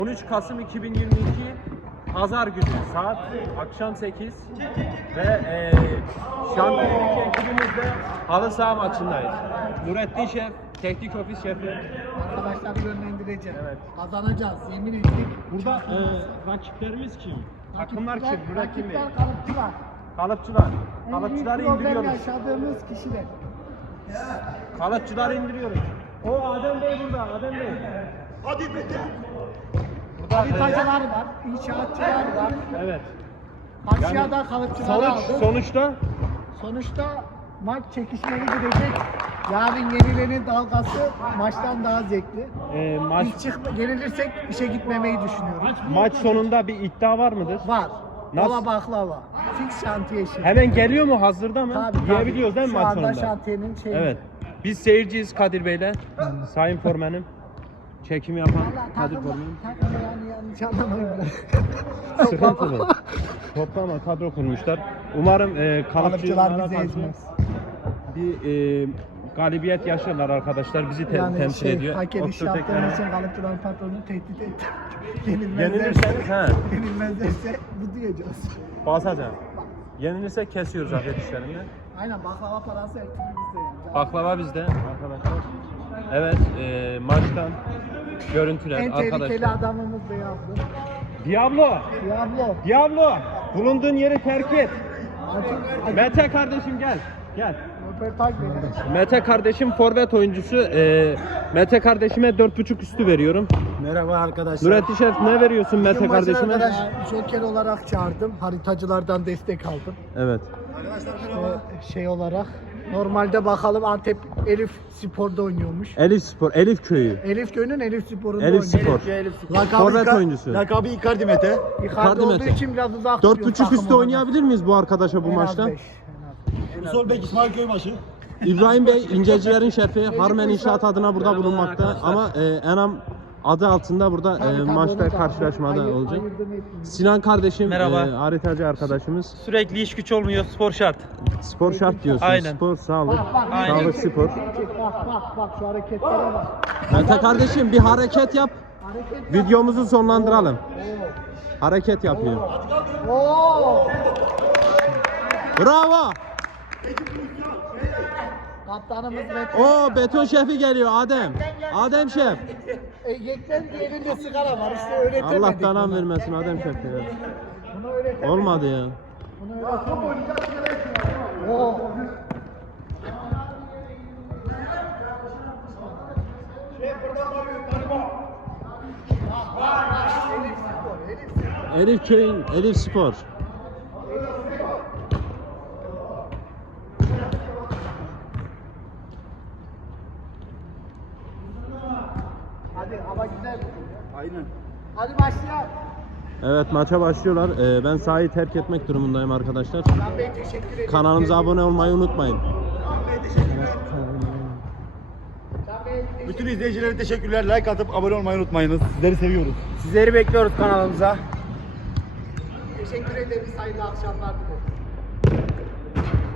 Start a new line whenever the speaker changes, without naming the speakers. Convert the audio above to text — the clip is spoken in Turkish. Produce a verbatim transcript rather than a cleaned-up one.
on üç Kasım iki bin yirmi iki Pazar günü saat akşam sekiz ve e, şampiyonluk ekibimizde halı saha maçındayız. Nurettin Şef, teknik ofis şefi.
Arkadaşları yönlendireceğim.
Evet.
Kazanacağız, yemin ettik.
Burada e, rakiplerimiz kim? Takımlar kim? Burada kim?
Rakipler kalıpçılar.
Kalıpçılar.
En
Kalıpçıları
büyük problem
indiriyoruz.
yaşadığımız kişiler.
Kalıpçıları indiriyoruz. O Adem Bey burada, Adem Bey.
Hadi Mete.
Haritacılar var, inşaatçılar var.
Evet.
Karşıya kalıpçıları
Sonuç,
aldık.
sonuçta
Sonuçta maç çekişmeli gidecek. Yarın yenilenin dalgası maçtan daha zevkli.
e, maç
İlk çıktı, yenilirsek işe gitmemeyi düşünüyorum.
maç sonunda bir iddia var mıdır?
Var.
Nasıl?
Kola baklava. Fix şantiye işi.
Hemen geliyor mu? Hazırda mı?
Tabii, tabii.
Yiyebiliyoruz değil mi
Şu
maç
anda
sonunda?
şantiyenin şeyi.
Evet. Biz seyirciyiz Kadir Bey'le. Sayın Formen'im. Çekimi yapan
Valla
Kadir
takımda,
Formen'im.
takımda yani yanlış anlamayın.
Sıkıntılı. Toplama kadro kurmuşlar. Umarım e,
Kalıpçılar
kalıpçılara
bizi
karşı
ezmez.
bir e, galibiyet yaşarlar arkadaşlar. Bizi te-
Yani
temsil
şey,
ediyor.
hak ediş
Okçu
yaptığımız
tekrar-
için kalıpçıların patronu tehdit etti. Yenilmezlerse,
Yenilirseniz he.
yenilmezlerse bu diyeceğiz.
Basacağım. Yenilirsek kesiyoruz hak edişlerini.
Aynen baklava parası her türlü bizde yani.
Baklava bizde arkadaşlar. Evet, e, maçtan görüntüler
En tehlikeli
arkadaşlar.
adamımız da yaptı.
Diablo,
Diablo.
Diablo, bulunduğun yeri terk et.
Acı,
Mete kardeşim gel, gel.
röportaj verin.
Mete kardeşim forvet oyuncusu. E, Mete kardeşime dört buçuk üstü veriyorum.
Merhaba arkadaşlar.
Nurettin Şef ne veriyorsun Mete
Bugün maçın
kardeşime?
arkadaş Joker olarak çağırdım. Haritacılardan destek aldım.
Evet.
Ee, şey olarak. Normalde bakalım Antep Elif Spor'da oynuyormuş.
Elif Spor, Elif Köyü.
Elif Köyü'nün Elif Spor'unda
Elif
oynuyor.
Spor.
Lakabı
Forvet
Icar-
oyuncusu.
Lakabı Icardi Mete.
Icardi
Icardi
olduğu
Mete.
için biraz uzak
Dört
duruyor
buçuk
takım
üstü
olarak.
oynayabilir miyiz bu arkadaşa bu
En az
maçta?
beş, en az.
Sol bek İsmail Köybaşı.
İbrahim Bey, İncecilerin şefi, Harmen İnşaat adına burada bulunmakta ama e, Enam adı altında burada
Tabii,
e,
tabii,
maçta
onu da
karşılaşmada
ayır-
olacak.
ayırdım hepimizi.
Sinan kardeşim,
Merhaba.
e, haritacı arkadaşımız.
Sürekli iş güç olmuyor, spor şart.
Spor şart diyorsun.
Aynen.
Spor, sağlık,
Bak bak,
Aynen.
sağlık, spor.
Bak bak bak şu hareketlere bak.
Mete kardeşim bir hareket yap.
Hareket
Videomuzu sonlandıralım. Hareket yapıyor.
Oo!
Bravo.
Kaptanımız Mete.
O beton şefi geliyor Adem. Adem şef.
E, Yekten elinde sigara var işte öğretemedik.
Allah danan
bunu.
vermesin Adem şef ya.
Bunu öğretemedik.
Olmadı ya.
Bunu öğretemedik. Oo.
Elif Köy'ün Elif Spor.
Hadi hava güzel.
Aynen.
Hadi başlayalım.
Evet maça başlıyorlar. Ee, ben sahayı terk etmek durumundayım arkadaşlar.
Can Bey teşekkür ederim.
Kanalımıza abone olmayı unutmayın.
Can Bey teşekkür
Bütün izleyicilere teşekkürler. Like atıp abone olmayı unutmayınız. Sizleri seviyoruz.
Sizleri bekliyoruz kanalımıza.
teşekkür ederiz. Hayırlı akşamlar dilerim.